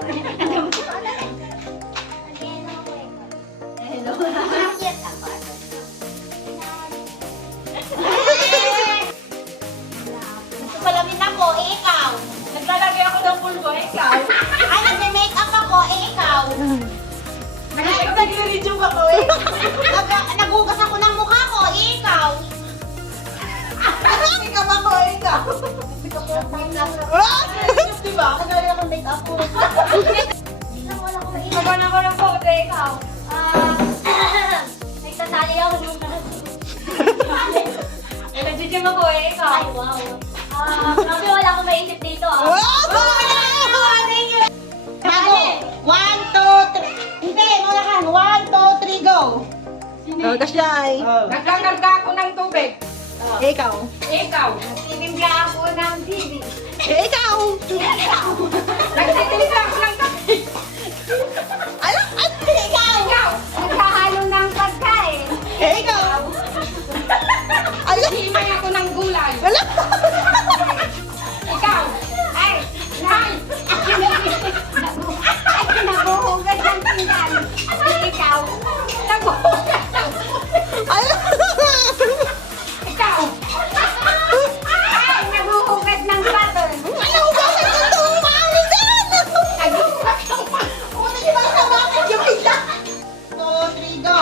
Hello. Palamin ako, ikaw. Naglalagay ako ng pulbo, ikaw. Ay, nagme-make up ako, ikaw. Nag-video ka ko, eh. Nagugas ako ng mukha ko, ikaw. Make up ako, ikaw. Make up ako, make up. Diba? Naglalagay ako ng make up ko. Wala ko make up. Magawa ko ng photo, ikaw. Nagtatali ako nung Nag-gym ako, ikaw. Ay, wow. Grabe, wala akong maisip dito, Wow! Bago. 1, 2, 3. Hindi, muna ka. 1, 2, 3, go. Oh, Kashay. Nagkakarga ako ng tubig. Ikaw. Ikaw. Nagtitimpla ako ng TV. Ikaw. Nagtitimpla ako ng kape. Alam, Ikaw. Ikaw. Naghahalo ng pagkain. Ikaw. Alam, Himay ako ng gulay. alam. Ikaw. Ay. Nay. Ay, nabuhugas ng pinggan. Ikaw. Naghuhugas ng Alam. Ikaw. Ay. Naghuhugas ng baton. Ano ba sa ito? Mami dyan. Naghuhugas ng baton. Una niyo ba sa bakit yung isa? 2, 3, go.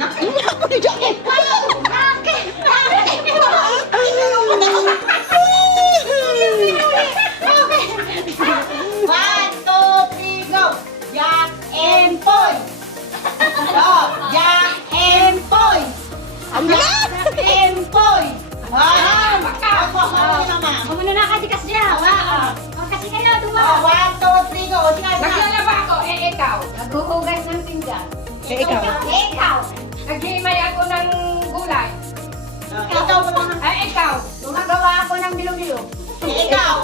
Ako ni Jackie. Bakit? One, two, three, go. Jack and Poy. Oh, Jack and Poy. Jack and Poy. Wow. Ako, mama. Muna na katikas niya. Kasi kayo, Oh, 1, 2, 3, go. Sinabi na. Naglalaba ako. Ikaw. Naghuhugas ng pinggan. Ikaw. Ikaw. Naghimay ako ng gulay. Ikaw pa mga. Ay, ikaw. Gumagawa ako ng bilog-bilog. Ikaw.